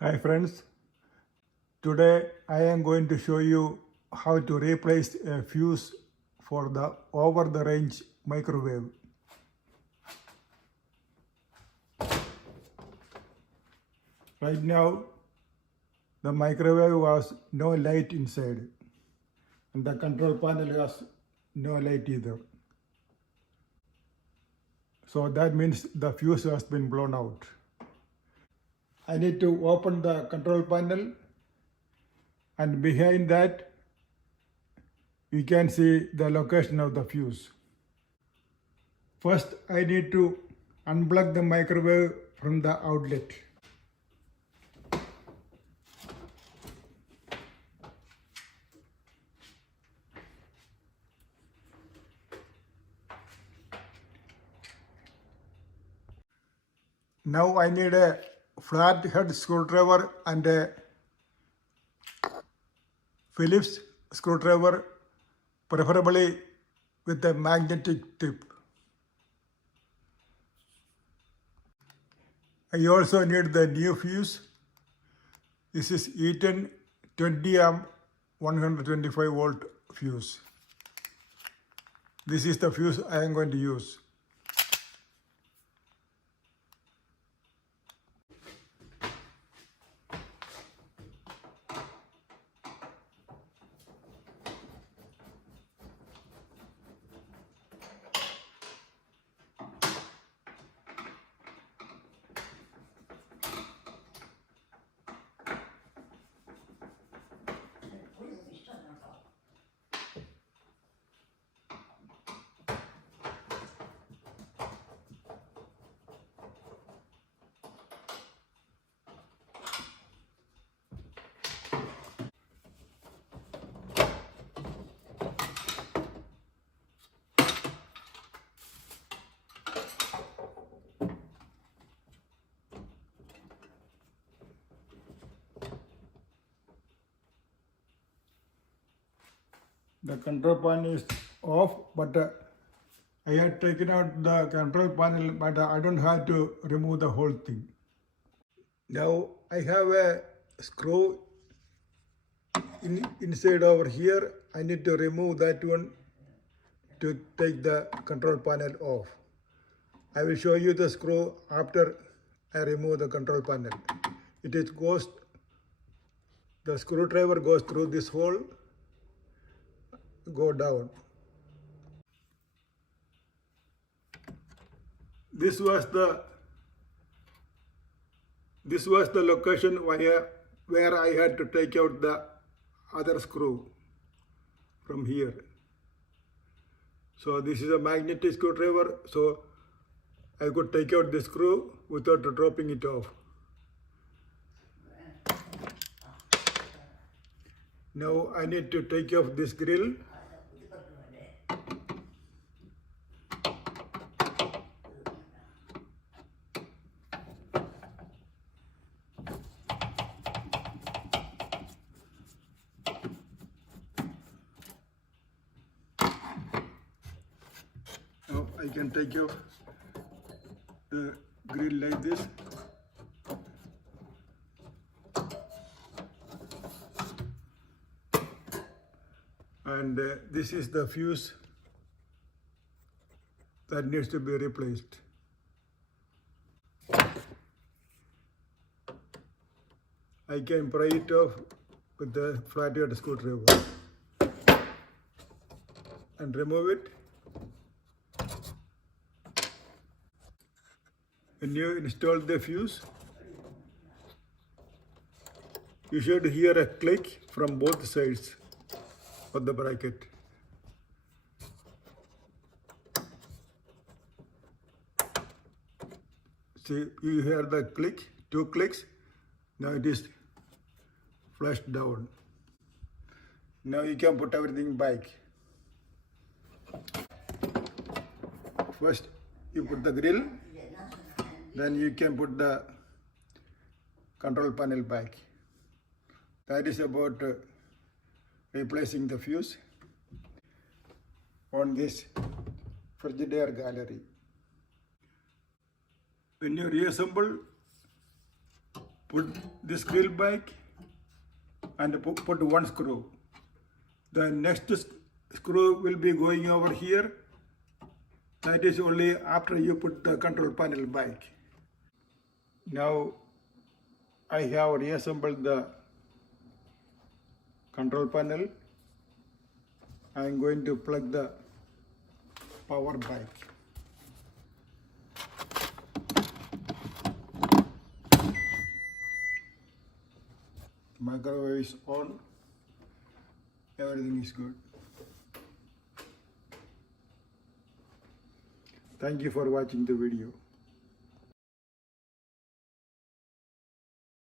Hi friends, today I am going to show you how to replace a fuse for the over-the-range microwave. Right now the microwave has no light inside and the control panel has no light either. So that means the fuse has been blown out. I need to open the control panel, and behind that you can see the location of the fuse. First I need to unplug the microwave from the outlet. Now I need a flat head screwdriver and a Phillips screwdriver, preferably with a magnetic tip. I also need the new fuse. This is EATON 20 amp 125 volt fuse. This is the fuse I am going to use. The control panel is off, but I had taken out the control panel, but I don't have to remove the whole thing. Now I have a screw inside over here. I need to remove that one to take the control panel off. I will show you the screw after I remove the control panel. The screwdriver goes through this hole, go down. This was the location where I had to take out the other screw from here. So this is a magnetic screwdriver, so I could take out the screw without dropping it off. Now I need to take off this grill. Now I can take off the grill like this. And this is the fuse that needs to be replaced. I can pry it off with the flathead screwdriver and remove it. When you install the fuse, you should hear a click from both sides of the bracket. See, you hear the click, 2 clicks. Now it is flushed down. Now you can put everything back. First you put the grill, then you can put the control panel back. That is about replacing the fuse on this Frigidaire Gallery. When you reassemble put this grill back and put one screw. The next screw will be going over here. That is only after you put the control panel back. Now I have reassembled the control panel. I am going to plug the power back. Microwave is on. Everything is good. Thank you for watching the video.